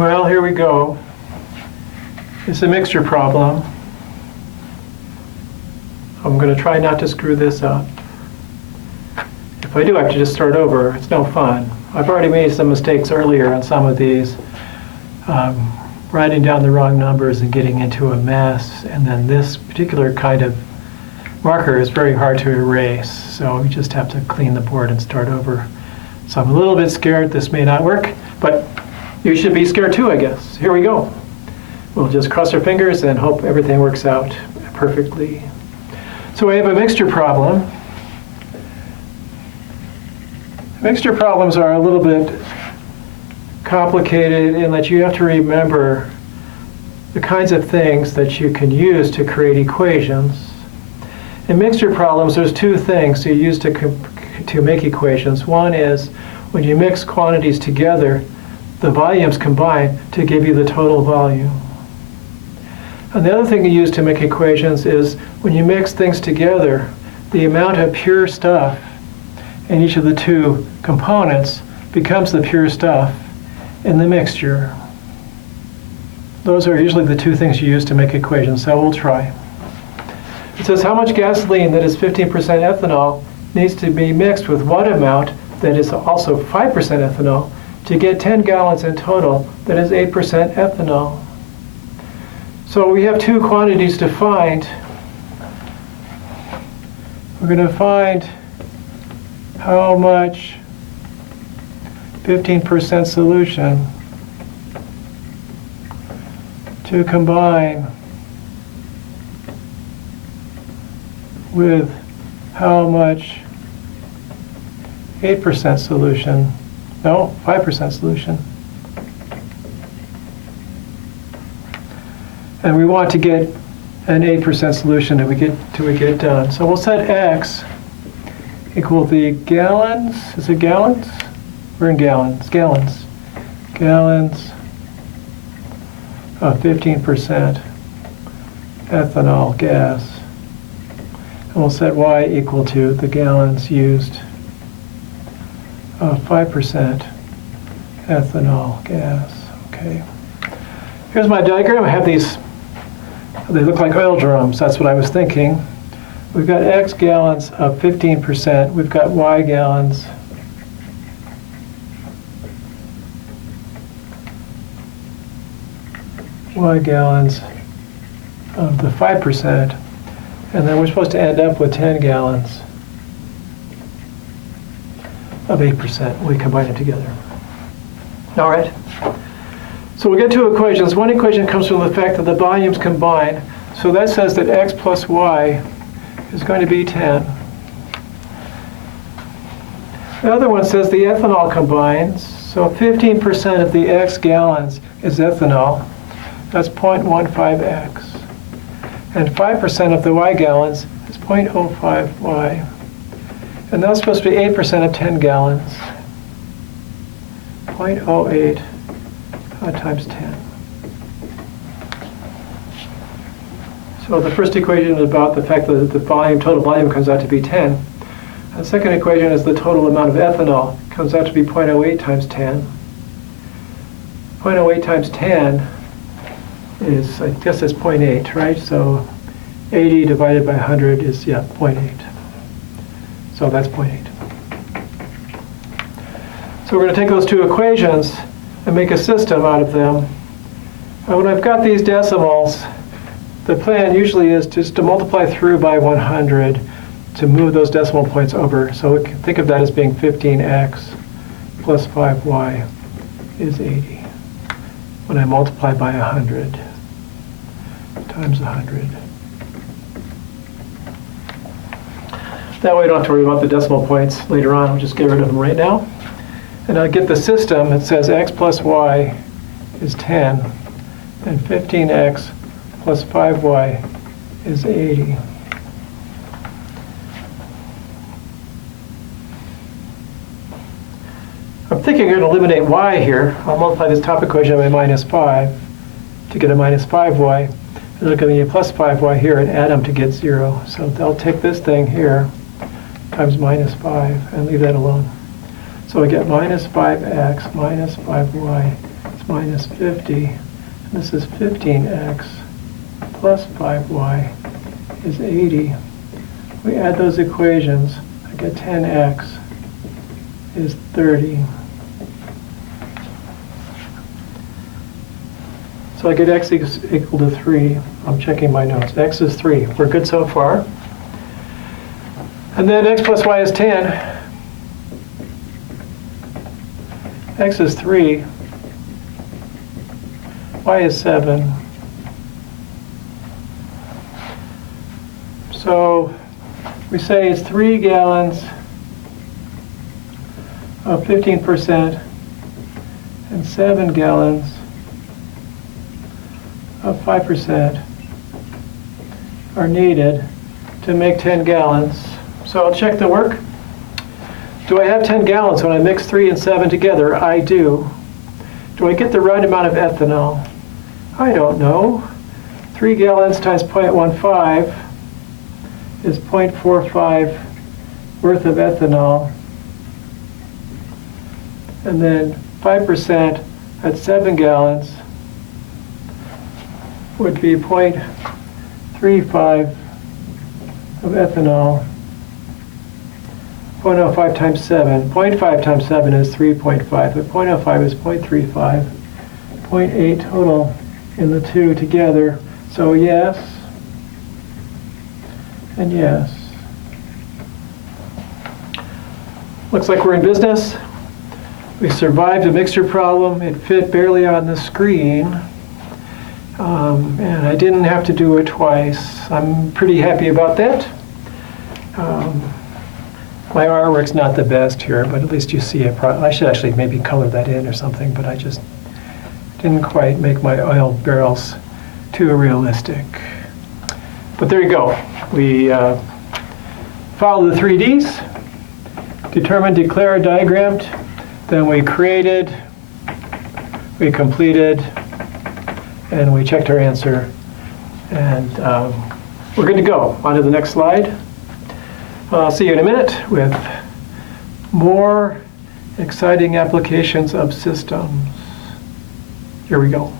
Well, here we go. It's a mixture problem. I'm going to try not to screw this up. If I do, I have to just start over. It's no fun. I've already made some mistakes earlier on some of these, writing down the wrong numbers and getting into a mess. And then this particular kind of marker is very hard to erase, so we just have to clean the board and start over. So I'm a little bit scared this may not work, but you should be scared too, I guess. Here we go. We'll just cross our fingers and hope everything works out perfectly. So we have a mixture problem. Mixture problems are a little bit complicated in that you have to remember the kinds of things that you can use to create equations. In mixture problems, there's two things you use to make equations. One is when you mix quantities together, the volumes combine to give you the total volume. And the other thing you use to make equations is when you mix things together, the amount of pure stuff in each of the two components becomes the pure stuff in the mixture. Those are usually the two things you use to make equations, so we'll try. It says how much gasoline that is 15% ethanol needs to be mixed with what amount that is also 5% ethanol to get 10 gallons in total that is 8% ethanol. So we have two quantities to find. We're going to find how much 15% solution to combine with how much 8% solution, no, 5% solution. And we want to get an 8% solution till we get done. So we'll set X equal the gallons, is it gallons? We're in gallons, gallons of 15% ethanol gas. And we'll set Y equal to the gallons used of 5% ethanol gas. Okay. Here's my diagram. I have these, they look like oil drums. That's what I was thinking. We've got X gallons of 15%. We've got Y gallons of the 5%. And then we're supposed to end up with 10 gallons of 8% when we combine it together. All right. So we'll get two equations. One equation comes from the fact that the volumes combine. So that says that X plus Y is going to be 10. The other one says the ethanol combines. So 15% of the X gallons is ethanol. That's 0.15X. And 5% of the Y gallons is 0.05Y. And that's supposed to be 8% of 10 gallons. 0.08 times 10. So the first equation is about the fact that the total volume comes out to be 10. The second equation is the total amount of ethanol. It comes out to be 0.08 times 10. 0.08 times 10 is, I guess it's 0.8, right? So 80 divided by 100 is, 0.8. So that's 0.8. So we're going to take those two equations and make a system out of them. And when I've got these decimals, the plan usually is just to multiply through by 100 to move those decimal points over. So we can think of that as being 15x plus 5y is 80 when I multiply by 100 times 100. That way I don't have to worry about the decimal points later on. I'll just get rid of them right now. And I'll get the system that says x plus y is 10, and 15x plus 5y is 80. I'm thinking I'm going to eliminate y here. I'll multiply this top equation by minus 5 to get a minus 5y. And it'll give me a plus 5y here and add them to get 0. So I'll take this thing here times minus 5 and leave that alone. So I get minus 5x minus 5y is minus 50. And this is 15x plus 5y is 80. We add those equations. I get 10x is 30. So I get x is equal to 3. I'm checking my notes. X is 3. We're good so far. And then x plus y is 10. X is 3. Y is 7. So we say it's 3 gallons of 15% and 7 gallons of 5% are needed to make 10 gallons. So I'll check the work. Do I have 10 gallons when I mix 3 and 7 together? I do. Do I get the right amount of ethanol? I don't know. 3 gallons times 0.15 is 0.45 worth of ethanol. And then 5% at 7 gallons would be 0.35 of ethanol. 0.05 times 7. 0.5 times 7 is 3.5, but 0.05 is 0.35. 0.8 total in the two together. So yes, and yes. Looks like we're in business. We survived a mixture problem. It fit barely on the screen. And I didn't have to do it twice. I'm pretty happy about that. My artwork's not the best here, but at least you see it. I should actually maybe color that in or something, but I just didn't quite make my oil barrels too realistic. But there you go. We followed the 3Ds, determined, declared, diagrammed, then we created, we completed, and we checked our answer. And we're good to go. On to the next slide. I'll see you in a minute with more exciting applications of systems. Here we go.